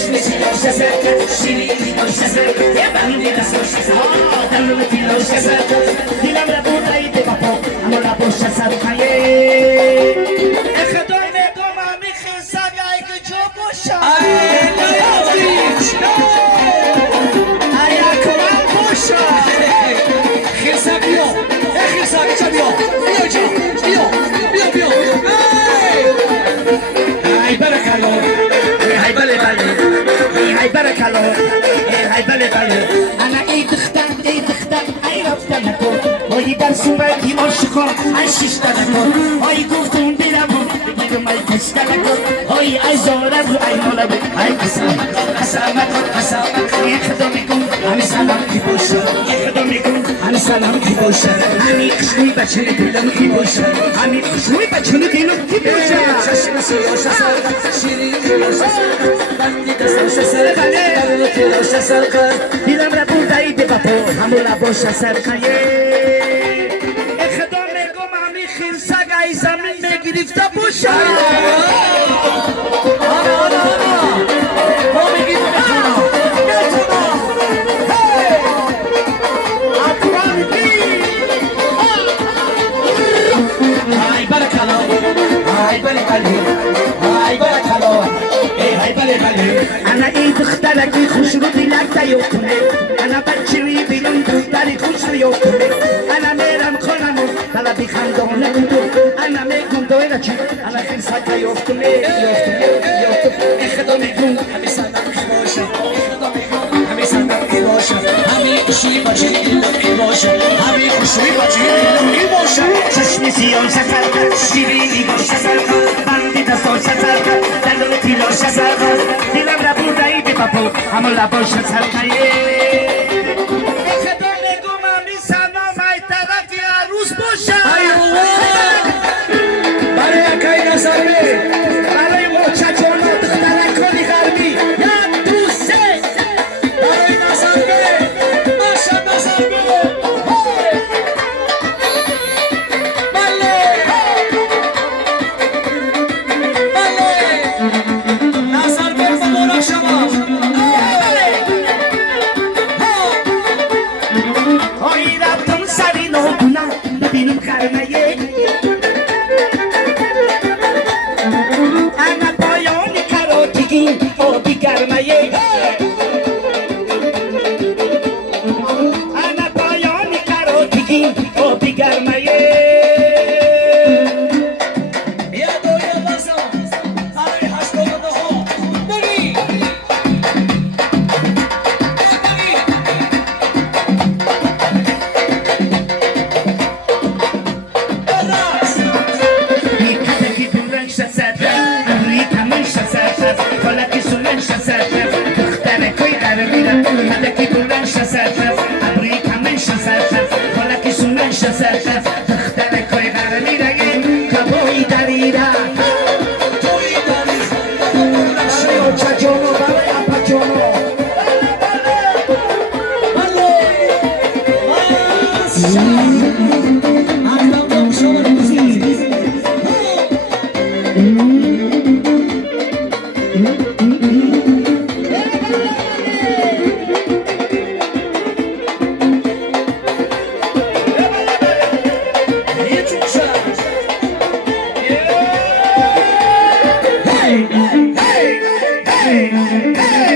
چشمشی روشسه شیرینی روشسه یه بندی دست روشسه دلوتی روشسه دیلم را بودایی دی باپو اما را بوشسه خیه اخدای نگم همی خیسا گای که جو بوشا ایا کمان بوشا خیسا بیو خیسا بیچا بیو بیو جا بیو بیو بیو ای برکالو ای بله بله ای برکالو ای بله بله انا ای دختم ای رفتم نکن ای در سوبر دیمار شکن ای شیشتا نکن ای گفتم بیرم بگیرم ای کشتا نکن ای زاره رو ای مولا بی ای قسامت ای خدامی کن همی سلام کی باشه ای خدامی کن همی سلام کی باشه همی خوشوی بچه دیلم کی باشه همی خوشوی بچه دیلم کی باشه ششمسی روشه سرقه شیرینی روشه سرقه بندی دست روشه سرقه دلوتی روشه سرقه دیلم را بودایی دی باپو همو را باشه سرقه خدا میگم همی خیرسا گای زمین میگریفته باشه ما میگیم بتونا ای برکالو ای بله بله ای برکالو ای بله بله انا ای دخترکی خوش رو دیلک تایو کنه انا بچه‌ای بیرون دختری خوش رو کنه انا میرم خونم و طلبی خندانه کدو انا میگم دویره چی انا خیلی سکه یفتم ای خدا میگم همی سندم کی باشه همی سندم کی باشه همی خوشی بچه دیلم کی باشه همی خوشی بچه دیلم کی باشه چشمی سیاه شکر شیرینی باشه سرکن بندی دستان سرکن دلوتی لاشه سرکن دیلم را بودایی دی باپو همو لباشه سرکن خدا میگم همی سلام ای طرفی عروس باشه برای اکای نظرمی برای موچه جانا دخترکانی غربی یک دو سه برای نظرمی باشه نظرمی بله نظرمی بمورا شما های رفتم سری نهدونم ببینم خرمه انا پایانی کراتیگی آبی گرمه انا پایانی کراتیگی آبی گرمه یا دویا بازا آی هشتو دو بگی Hey!